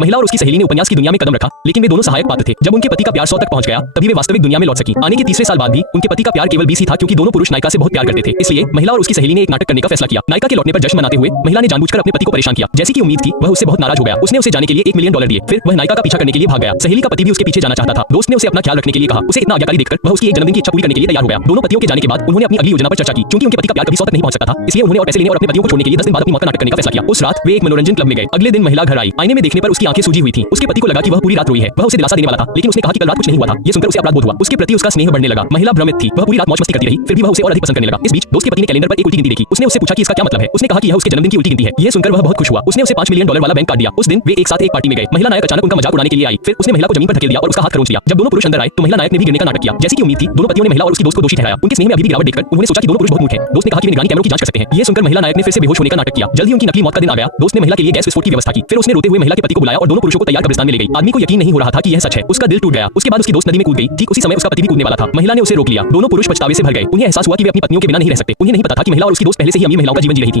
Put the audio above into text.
महिला और उसकी सहेली ने उपन्यास की दुनिया में कदम रखा, लेकिन वे दोनों सहायक पात्र थे। जब उनके पति का प्यार 100 तक पहुंच गया, तभी वे वास्तविक दुनिया में लौट सकी। आने के तीसरे साल बाद भी उनके पति का प्यार केवल 20 ही था, क्योंकि दोनों पुरुष नायिका से बहुत प्यार करते थे। इसलिए महिला और उसकी सहेली ने एक नाटक करने का फैसला किया। नायिका के लौटने पर जश्न मनाते हुए महिला ने जानबूझकर अपने पति को परेशान किया। जैसी की उम्मीद थी, वह उससे बहुत नाराज हो गया। उसने उसे जाने के लिए $1 मिलियन दिए। फिर वह नायिका का पीछा करने के लिए भाग गया। सहेली का पति भी उसके पीछे जाना चाहता था। दोस्त ने उसे अपना ख्याल रखने के लिए कहा। उसे इतना आज्ञाकारी देखकर वह उसकी एक जन्मदिन की इच्छा पूरी करने के लिए तैयार हो गया। दोनों पतियों के जाने के बाद उन्होंने अपनी अगली योजना पर चर्चा की। क्योंकि उनके पति का प्यार कभी 100 तक नहीं पहुंच सकता था, इसलिए उन्होंने और पैसे लेने और अपने पतियों को छोड़ने के लिए 10 दिन बाद अपनी मौत का नाटक करने का फैसला किया। उस रात वे एक मनोरंजन क्लब में गए। अगले दिन महिला घर आई। आईने में देखने पर उसकी आंखें सूजी हुई थीं। उसके पति को लगा कि वह पूरी रात रोई है। वह उसे दिलासा देने वाला था, लेकिन उसने कहा कि कल रात कुछ नहीं हुआ था। ये सुनकर उसे अपराध बोध हुआ। उसके प्रति उसका स्नेह बढ़ने लगा। महिला भ्रमित थी। वह पूरी रात मौज मस्ती करती रही, फिर भी वह उसे और अधिक पसंद करने लगा। इस बीच दोस्त के पति ने कैलेंडर पर एक उल्टी गिनती देखी। उसने उससे पूछा कि इसका क्या मतलब है। उसने कहा कि यह उसके जन्मदिन की उल्टी गिनती है। ये सुनकर वह बहुत खुश हुआ। उसने उसे $5 मिलियन वाला बैंक कार्ड दिया। उस दिन वे एक साथ एक पार्टी में गए। महिला नायक अचानक उनका मजाक उड़ाने के लिए आई। फिर उसने महिला को जमीन पर धकेल दिया और उसका हाथ खरोंच लिया। जब दोनों पुरुष अंदर आए तो महिला नायक ने भी गिरने का नाटक किया। जैसी की उम्मीद थी, दोनों पतियों ने महिला और उसकी दोस्त को दोषी ठहराया। उनके स्नेह में अभी भी गिरावट देखकर उन्होंने सोचा कि दोनों पुरुष बहुत मूर्ख हैं। दोस्त ने कहा कि वे निगरानी कैमरों की जांच कर सकते हैं। ये सुनकर महिला नायक ने फिर से बेहोश होने का नाटक किया। जल्दी उनकी नकली मौत का दिन आ गया। दोस्त ने महिला के लिए गैस विस्फोट की व्यवस्था की। फिर उसने रोते हुए महिला के पति को बुलाया और दोनों पुरुषों को तैयार कब्रिस्तान में ले गई। आदमी को यकीन नहीं हो रहा था कि यह सच है। उसका दिल टूट गया। उसके बाद उसकी दोस्त नदी में कूद गई। ठीक उसी समय उसका पति भी कूदने वाला था। महिला ने उसे रोक लिया। दोनों पुरुष पछतावे से भर गए। उन्हें एहसास हुआ कि वे अपनी पत्नियों के बिना नहीं रह सकते। उन्हें नहीं पता था कि महिला और उसकी दोस्त पहले से ही अमीर महिलाओं का जीवन जी रही थी।